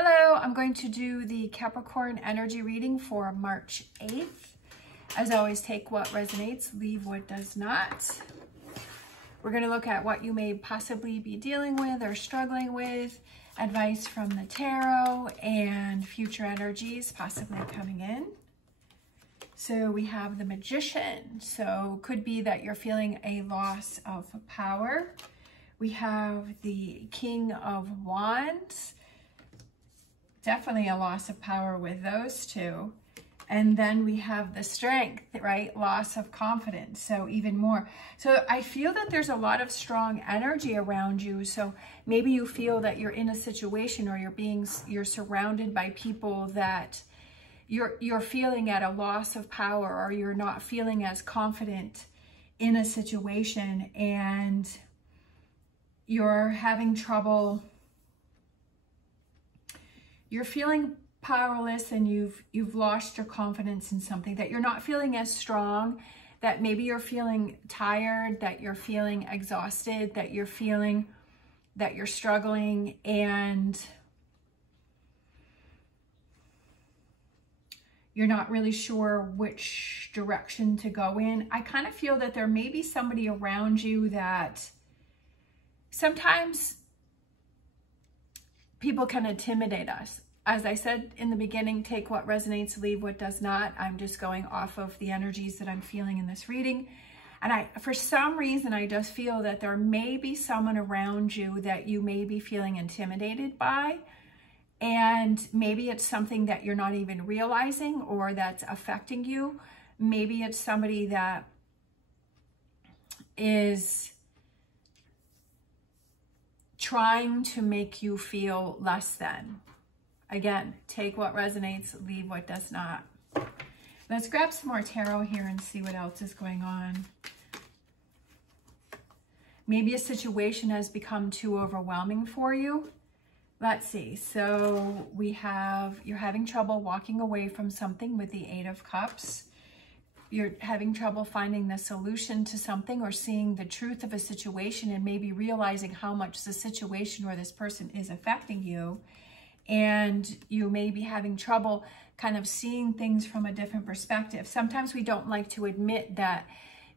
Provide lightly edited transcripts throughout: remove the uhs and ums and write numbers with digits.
Hello, I'm going to do the Capricorn energy reading for March 8th. As always, take what resonates, leave what does not. We're going to look at what you may possibly be dealing with or struggling with, advice from the tarot, and future energies possibly coming in. So we have the Magician. So could be that you're feeling a loss of power. We have the King of Wands. Definitely a loss of power with those two. And then we have the Strength, right? Loss of confidence. So even more. So I feel that there's a lot of strong energy around you. So maybe you feel that you're in a situation or you're surrounded by people that you're feeling at a loss of power, or you're not feeling as confident in a situation, and you're having trouble. You're feeling powerless, and you've lost your confidence in something, that you're not feeling as strong, that maybe you're feeling tired, that you're feeling exhausted, that you're feeling that you're struggling, and you're not really sure which direction to go in. I kind of feel that there may be somebody around you that sometimes people can intimidate us. As I said in the beginning, take what resonates, leave what does not. I'm just going off of the energies that I'm feeling in this reading. And for some reason, I just feel that there may be someone around you that you may be feeling intimidated by. And maybe it's something that you're not even realizing, or that's affecting you. Maybe it's somebody that is trying to make you feel less than. Again, take what resonates, leave what does not. Let's grab some more tarot here and see what else is going on. Maybe a situation has become too overwhelming for you. Let's see. So we have, you're having trouble walking away from something with the Eight of Cups. You're having trouble finding the solution to something, or seeing the truth of a situation, and maybe realizing how much the situation or this person is affecting you. And you may be having trouble kind of seeing things from a different perspective. Sometimes we don't like to admit that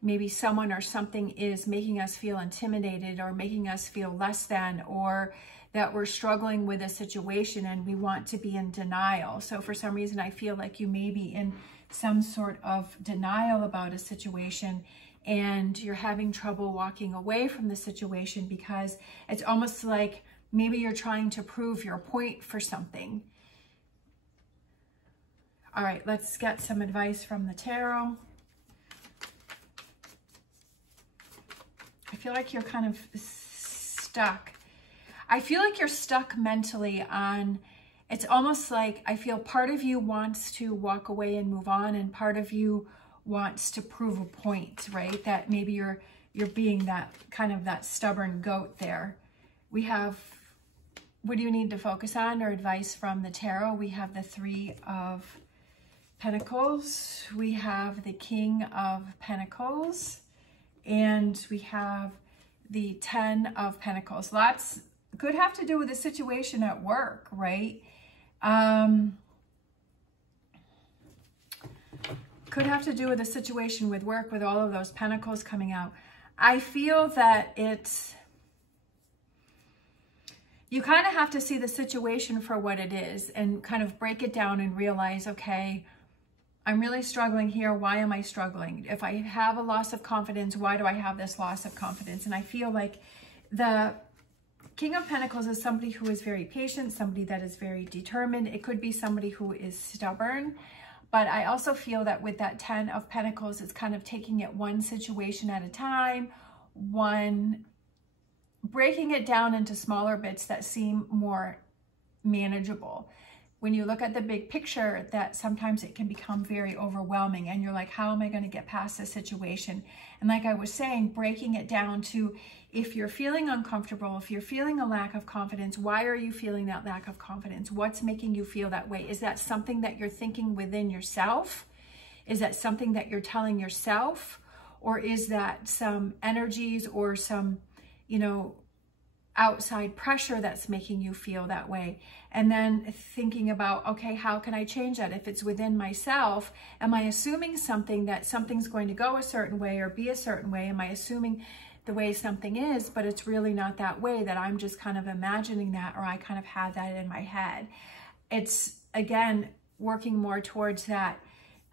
maybe someone or something is making us feel intimidated, or making us feel less than, or that we're struggling with a situation and we want to be in denial. So for some reason, I feel like you may be in some sort of denial about a situation, and you're having trouble walking away from the situation because it's almost like maybe you're trying to prove your point for something. All right, let's get some advice from the tarot. I feel like you're kind of stuck. I feel like you're stuck mentally on, it's almost like I feel part of you wants to walk away and move on, and part of you wants to prove a point, right? That maybe you're being that kind of that stubborn goat there. We have, what do you need to focus on, or advice from the tarot? We have the Three of Pentacles. We have the King of Pentacles. And we have the Ten of Pentacles. Lots could have to do with a situation at work, right? Could have to do with a situation with work, with all of those pentacles coming out. I feel that it's, you kind of have to see the situation for what it is and kind of break it down and realize, okay, I'm really struggling here. Why am I struggling? If I have a loss of confidence, why do I have this loss of confidence? And I feel like the King of Pentacles is somebody who is very patient, somebody that is very determined. It could be somebody who is stubborn. But I also feel that with that Ten of Pentacles, it's kind of taking it one situation at a time, breaking it down into smaller bits that seem more manageable. When you look at the big picture, that sometimes it can become very overwhelming, and you're like, how am I going to get past this situation? And like I was saying, breaking it down to, if you're feeling uncomfortable, if you're feeling a lack of confidence, why are you feeling that lack of confidence? What's making you feel that way? Is that something that you're thinking within yourself? Is that something that you're telling yourself? Or is that some energies or some, you know, outside pressure that's making you feel that way. And then thinking about, okay, how can I change that? If it's within myself, am I assuming something that something's going to go a certain way or be a certain way? Am I assuming the way something is, but it's really not that way, that I'm just kind of imagining that, or I kind of had that in my head? It's, again, working more towards that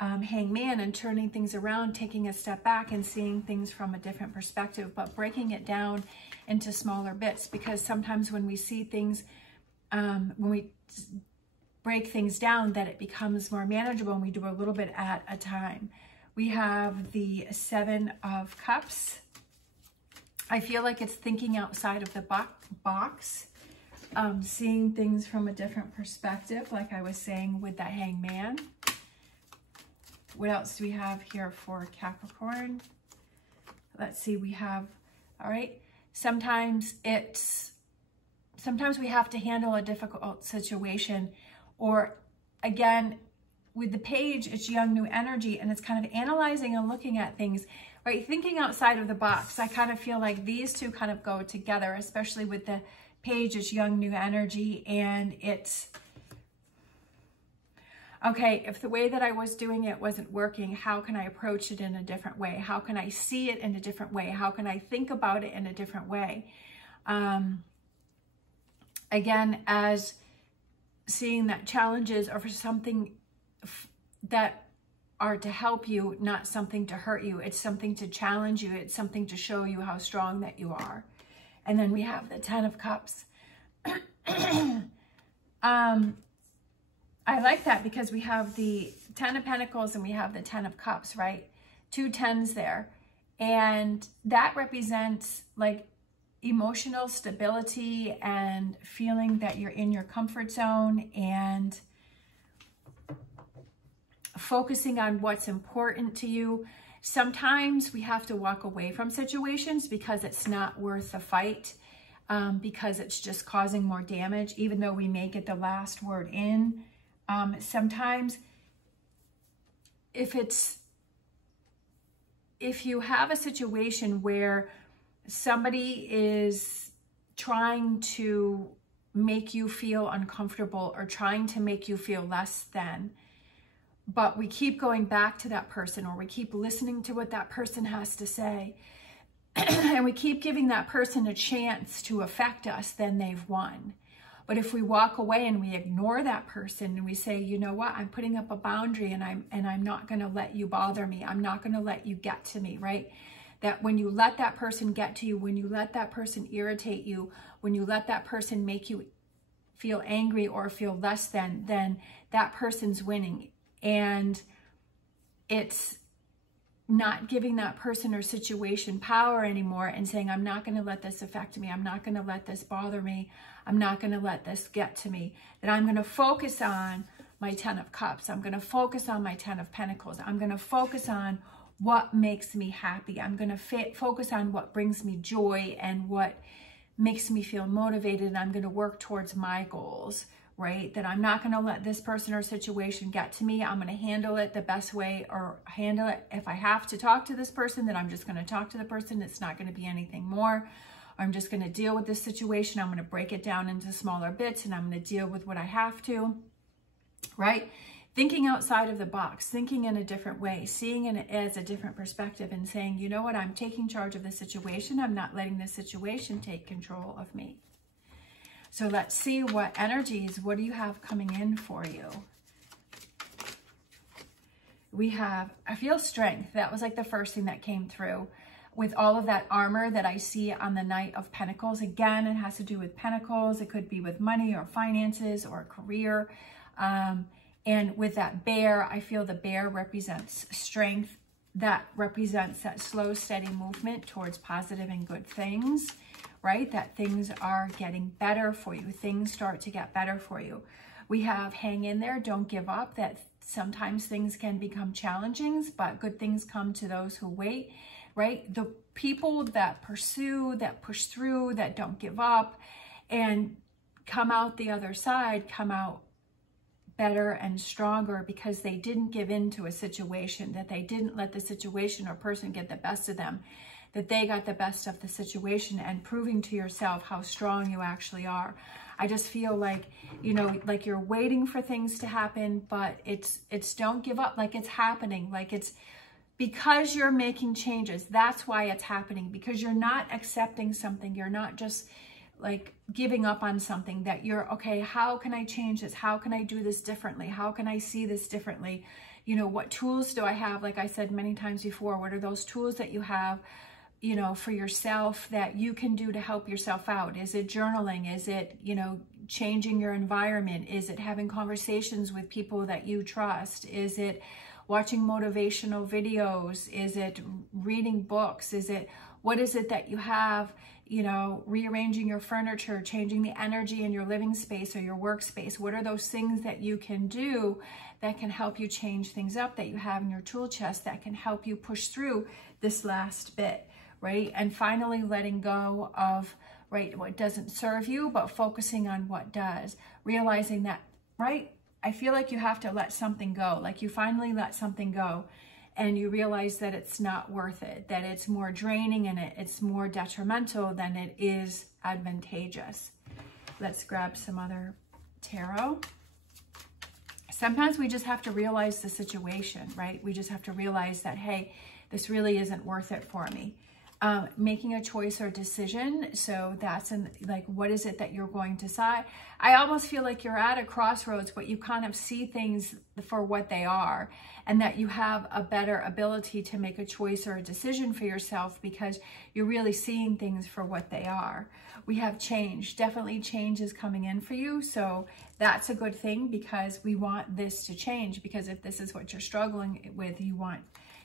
hangman and turning things around, taking a step back and seeing things from a different perspective, but breaking it down into smaller bits, because sometimes when we see things, when we break things down, that it becomes more manageable and we do a little bit at a time. We have the 7 of Cups. I feel like it's thinking outside of the box, seeing things from a different perspective, like I was saying with that hangman. What else do we have here for Capricorn? Let's see, we have, all right, sometimes we have to handle a difficult situation, or again, with the page, it's young, new energy, and it's kind of analyzing and looking at things, right? Thinking outside of the box. I kind of feel like these two kind of go together, especially with the page, it's young, new energy, and it's, okay, if the way that I was doing it wasn't working, how can I approach it in a different way? How can I see it in a different way? How can I think about it in a different way? Again, as seeing that challenges are for something that are to help you, not something to hurt you. It's something to challenge you. It's something to show you how strong that you are. And then we have the 10 of Cups. I like that because we have the 10 of Pentacles and we have the 10 of Cups, right? 2 10s there. And that represents like emotional stability and feeling that you're in your comfort zone and focusing on what's important to you. Sometimes we have to walk away from situations because it's not worth the fight, because it's just causing more damage, even though we may get the last word in. Sometimes if you have a situation where somebody is trying to make you feel uncomfortable or trying to make you feel less than, but we keep going back to that person, or we keep listening to what that person has to say, and we keep giving that person a chance to affect us, then they've won. But if we walk away and we ignore that person and we say, you know what, I'm putting up a boundary and I'm not going to let you bother me. I'm not going to let you get to me, right? That when you let that person get to you, when you let that person irritate you, when you let that person make you feel angry or feel less than, then that person's winning. And it's not giving that person or situation power anymore and saying, I'm not going to let this affect me. I'm not going to let this bother me. I'm not going to let this get to me. That I'm going to focus on my 10 of Cups. I'm going to focus on my 10 of Pentacles. I'm going to focus on what makes me happy. I'm going to focus on what brings me joy and what makes me feel motivated. And I'm going to work towards my goals, right? That I'm not going to let this person or situation get to me. I'm going to handle it the best way, or handle it. If I have to talk to this person, then I'm just going to talk to the person. It's not going to be anything more. I'm just going to deal with this situation. I'm going to break it down into smaller bits and I'm going to deal with what I have to, right? Thinking outside of the box, thinking in a different way, seeing it as a different perspective and saying, you know what, I'm taking charge of the situation. I'm not letting the situation take control of me. So let's see what energies, what do you have coming in for you? We have, I feel strength. That was like the first thing that came through with all of that armor that I see on the Knight of Pentacles. Again, it has to do with Pentacles. It could be with money or finances or career. And with that bear, I feel the bear represents strength. That represents that slow, steady movement towards positive and good things, right? That things are getting better for you. Things start to get better for you. We have hang in there, don't give up. That sometimes things can become challenging, but good things come to those who wait, right? The people that pursue, that push through, that don't give up and come out the other side, come out better and stronger because they didn't give in to a situation, that they didn't let the situation or person get the best of them, that they got the best of the situation, and proving to yourself how strong you actually are. I just feel like, you know, like you're waiting for things to happen, but it's don't give up, like it's happening, like it's because you're making changes. That's why it's happening, because you're not accepting something. You're not just like giving up on something, that you're, okay, how can I change this? How can I do this differently? How can I see this differently? You know, what tools do I have? Like I said many times before, what are those tools that you have, you know, for yourself that you can do to help yourself out? Is it journaling? Is it, you know, changing your environment? Is it having conversations with people that you trust? Is it watching motivational videos? Is it reading books? Is it, what is it that you have, you know, rearranging your furniture, changing the energy in your living space or your workspace? What are those things that you can do that can help you change things up, that you have in your tool chest, that can help you push through this last bit, right? And finally letting go of, right, what doesn't serve you, but focusing on what does. Realizing that, right, I feel like you have to let something go. Like you finally let something go and you realize that it's not worth it, that it's more draining and it's more detrimental than it is advantageous. Let's grab some other tarot. Sometimes we just have to realize the situation, right? We just have to realize that, hey, this really isn't worth it for me. Making a choice or decision. So that's like, what is it that you're going to decide? I almost feel like you're at a crossroads, but you kind of see things for what they are, and that you have a better ability to make a choice or a decision for yourself because you're really seeing things for what they are. We have change. Definitely change is coming in for you. So that's a good thing, because we want this to change, because if this is what you're struggling with, you want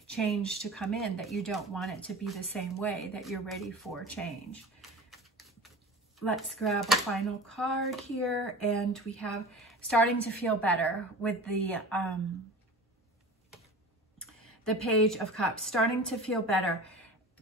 change to come in, that you don't want it to be the same way, that you're ready for change. Let's grab a final card here, and we have starting to feel better with the Page of Cups. Starting to feel better.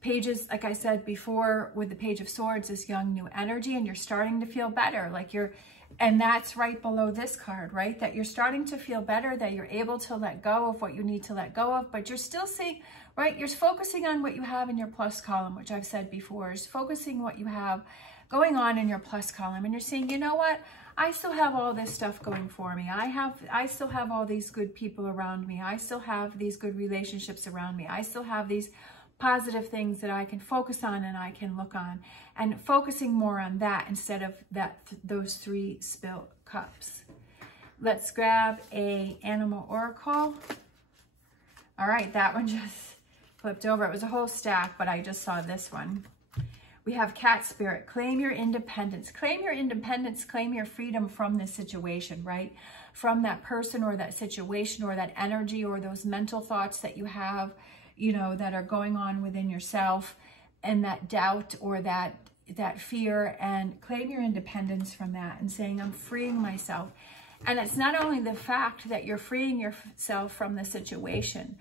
Pages, like I said before, with the Page of Swords, is young, new energy, and you're starting to feel better. Like you're, and that's right below this card, right? That you're starting to feel better, that you're able to let go of what you need to let go of, but you're still seeing, right? You're focusing on what you have in your plus column, which I've said before, is focusing what you have going on in your plus column. And you're saying, you know what? I still have all this stuff going for me. I still have all these good people around me. I still have these good relationships around me. I still have these positive things that I can focus on and I can look on, and focusing more on that instead of those 3 spilt cups. Let's grab a animal oracle. All right, that one just flipped over. It was a whole stack, but I just saw this one. We have Cat Spirit. Claim your independence. Claim your independence. Claim your freedom from this situation, right? From that person or that situation or that energy or those mental thoughts that you have, you know, that are going on within yourself, and that doubt or that fear, and claim your independence from that and saying, I'm freeing myself. And it's not only the fact that you're freeing yourself from the situation,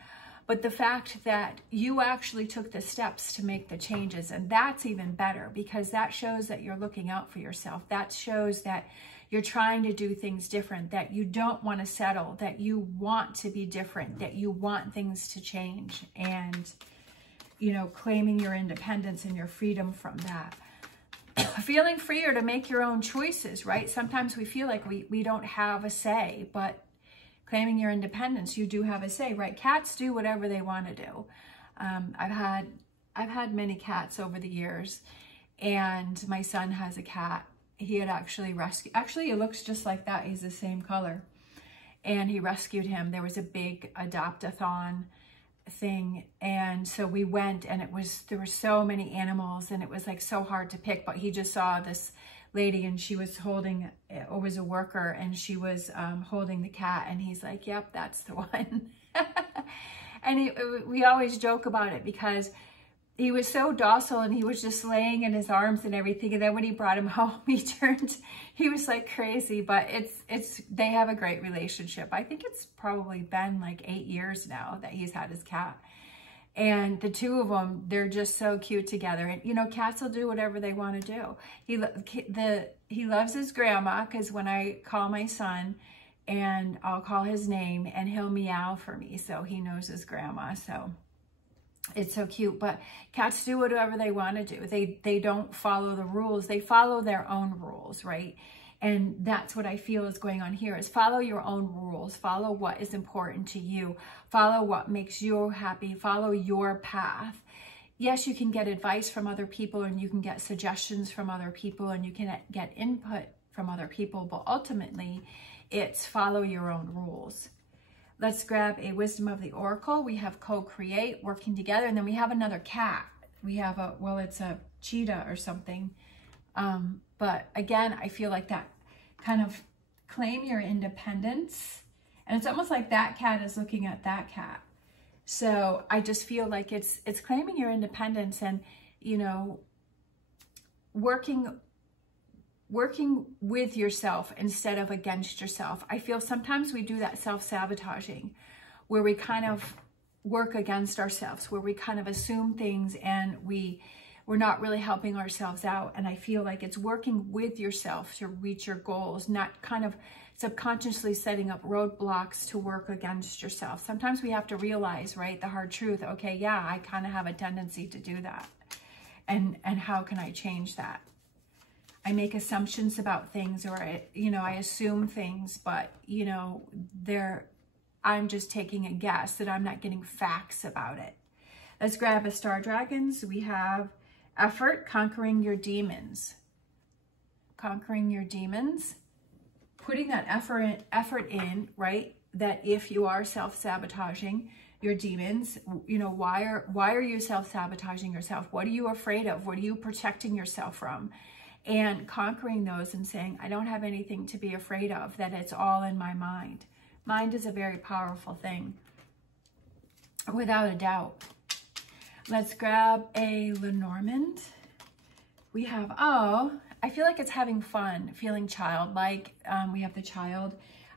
but the fact that you actually took the steps to make the changes. And that's even better, because that shows that you're looking out for yourself. That shows that you're trying to do things different, that you don't want to settle, that you want to be different, that you want things to change, and, you know, claiming your independence and your freedom from that. Feeling freer to make your own choices, right? Sometimes we feel like we don't have a say, but claiming your independence, you do have a say, right? Cats do whatever they want to do. I've had many cats over the years, and my son has a cat. He had actually rescued, actually it looks just like that. He's the same color. And he rescued him. There was a big adopt-a-thon thing. And so we went, and there were so many animals, and it was like so hard to pick, but he just saw this lady, and she was holding, it was a worker, and she was holding the cat, and he's like, yep, that's the one. And we always joke about it, because he was so docile, and he was just laying in his arms and everything. And then when he brought him home, he was like crazy. But they have a great relationship. I think it's probably been like 8 years now that he's had his cat. And the two of them, they're just so cute together. And, you know, cats will do whatever they want to do. He loves his grandma, because when I call my son, and I'll call his name, and he'll meow for me, so he knows his grandma. So It's so cute. But cats do whatever they want to do. They don't follow the rules. They follow their own rules, right? And that's what I feel is going on here, is follow your own rules. Follow what is important to you. Follow what makes you happy. Follow your path. Yes, you can get advice from other people, and you can get suggestions from other people, and you can get input from other people, but ultimately it's follow your own rules. Let's grab a wisdom of the oracle. We have co-create, working together, and then we have another cat. We have a, well, it's a cheetah or something. But again, I feel like that kind of claim your independence. And it's almost like that cat is looking at that cat. So I just feel like it's claiming your independence and, you know, working with yourself instead of against yourself. I feel sometimes we do that self-sabotaging where we kind of work against ourselves, where we kind of assume things and we're not really helping ourselves out. And I feel like it's working with yourself to reach your goals, not kind of subconsciously setting up roadblocks to work against yourself. Sometimes we have to realize, right, the hard truth. Okay, yeah, I kind of have a tendency to do that. And how can I change that? I make assumptions about things, or I assume things, but I'm just taking a guess that I'm not getting facts about it. Let's grab a Star Dragons. We have effort, conquering your demons. Conquering your demons. Putting that effort in, right? That if you are self-sabotaging your demons, why are you self-sabotaging yourself? What are you afraid of? What are you protecting yourself from? And conquering those and saying, I don't have anything to be afraid of, that it's all in my mind. Mind is a very powerful thing, without a doubt. Let's grab a Lenormand. We have, I feel like it's having fun, feeling childlike. We have the child.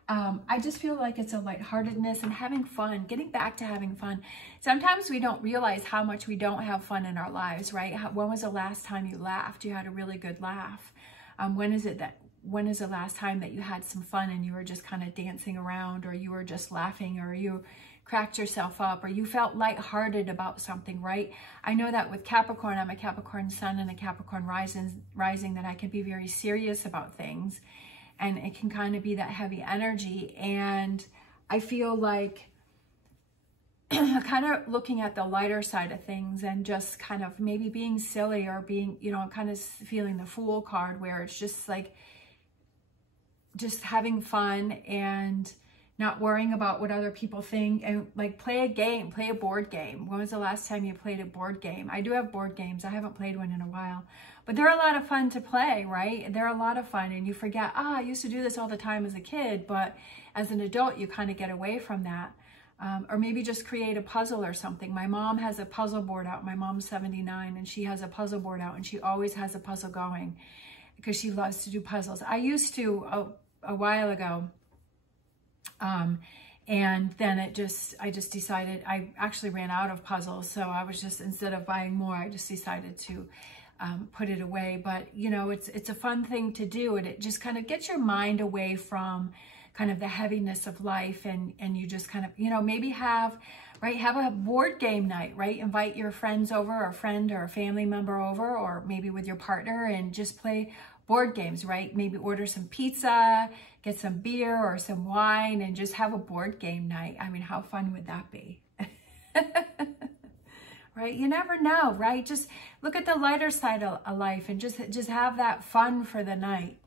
I just feel like it's a lightheartedness and having fun, getting back to having fun. Sometimes we don't realize how much we don't have fun in our lives, right? When was the last time you laughed? You had a really good laugh. When is the last time that you had some fun and you were just kind of dancing around, or you were just laughing, or you cracked yourself up, or you felt lighthearted about something, right? I know that with Capricorn, I'm a Capricorn sun and a Capricorn rising, that I can be very serious about things. And it can kind of be that heavy energy. And I feel like kind of looking at the lighter side of things and just kind of maybe being silly, or being, kind of feeling the Fool card, where it's just like, just having fun and not worrying about what other people think, and like play a game, play a board game. When was the last time you played a board game? I do have board games. I haven't played one in a while, but they're a lot of fun to play, right? They're a lot of fun, and you forget, I used to do this all the time as a kid, but as an adult, you kind of get away from that. Or maybe just create a puzzle or something. My mom has a puzzle board out. My mom's 79 and she has a puzzle board out, and she always has a puzzle going because she loves to do puzzles. I used to a while ago. And then I just decided, I actually ran out of puzzles. So I was just, instead of buying more, I just decided to put it away. But, it's a fun thing to do. And it just kind of gets your mind away from kind of the heaviness of life. And you just kind of, maybe have a board game night, right? Invite your friends over, or a friend or a family member over, or maybe with your partner, and just play board games, right? Maybe order some pizza, get some beer or some wine, and just have a board game night. I mean, how fun would that be? Right? You never know, right? Just look at the lighter side of life and just have that fun for the night.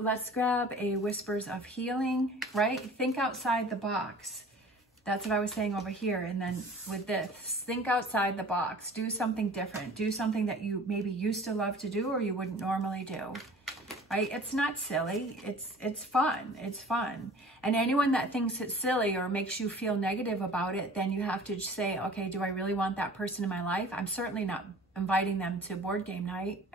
Let's grab a Whispers of Healing, right? Think outside the box. That's what I was saying over here. And then with this, think outside the box, do something different, do something that you maybe used to love to do, or you wouldn't normally do, right? It's not silly. It's fun. It's fun. And anyone that thinks it's silly or makes you feel negative about it, then you have to say, okay, do I really want that person in my life? I'm certainly not inviting them to board game night.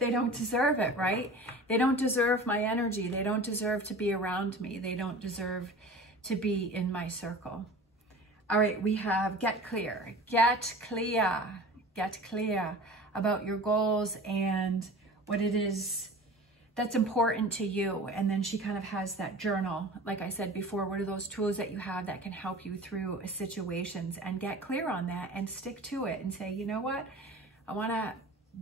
They don't deserve it, right? They don't deserve my energy. They don't deserve to be around me. They don't deserve to be in my circle. All right, we have get clear. Get clear. Get clear about your goals and what it is that's important to you. And then she kind of has that journal. Like I said before, what are those tools that you have that can help you through situations, and get clear on that and stick to it and say, you know what, I want to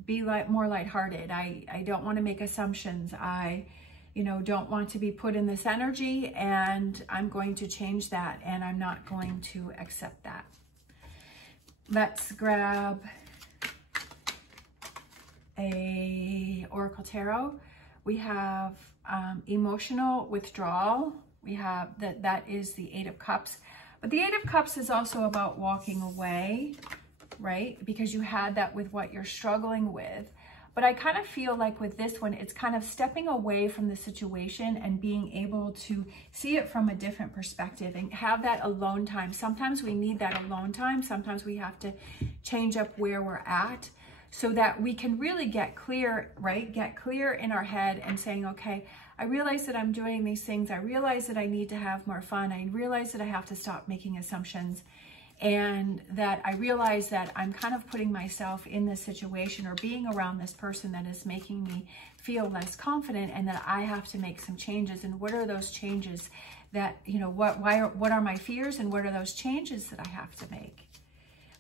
be more lighthearted. I don't want to make assumptions. I, you know, don't want to be put in this energy, and I'm going to change that, and I'm not going to accept that. Let's grab a Oracle Tarot. We have emotional withdrawal. We have that is the Eight of Cups. But the Eight of Cups is also about walking away, right? Because you had that with what you're struggling with. But I kind of feel like with this one, it's kind of stepping away from the situation and being able to see it from a different perspective and have that alone time. Sometimes we need that alone time. Sometimes we have to change up where we're at so that we can really get clear, right? Get clear in our head and saying, okay, I realize that I'm doing these things. I realize that I need to have more fun. I realize that I have to stop making assumptions. And that I realize that I'm kind of putting myself in this situation or being around this person that is making me feel less confident, and that I have to make some changes. And what are those changes that, you know, what are my fears, and what are those changes that I have to make?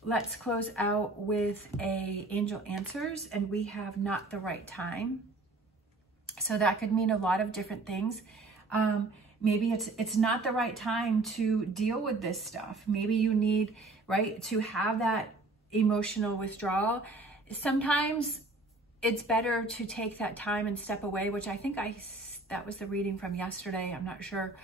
Let's close out with a Angel Answers, and we have not the right time. So that could mean a lot of different things. Maybe it's not the right time to deal with this stuff. Maybe you need, right, to have that emotional withdrawal. Sometimes it's better to take that time and step away, which I think that was the reading from yesterday. I'm not sure,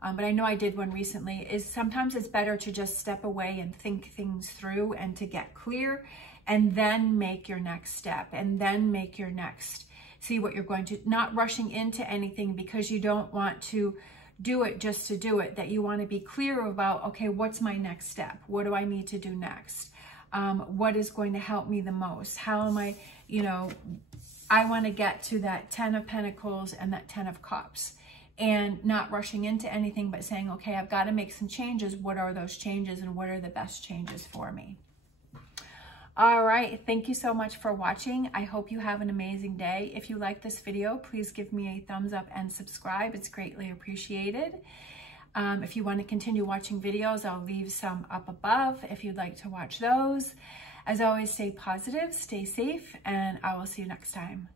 but I know I did one recently. Is sometimes it's better to just step away and think things through and to get clear, and then make your next step, and then make your next, see what you're going to, not rushing into anything because you don't want to do it just to do it, that you want to be clear about, okay, what's my next step? What do I need to do next? What is going to help me the most? How am I, you know, I want to get to that 10 of Pentacles and that 10 of Cups, and not rushing into anything, but saying, okay, I've got to make some changes. What are those changes, and what are the best changes for me? All right, thank you so much for watching. I hope you have an amazing day. If you like this video, please give me a thumbs up and subscribe. It's greatly appreciated. If you want to continue watching videos, I'll leave some up above if you'd like to watch those. As always, stay positive, stay safe, and I will see you next time.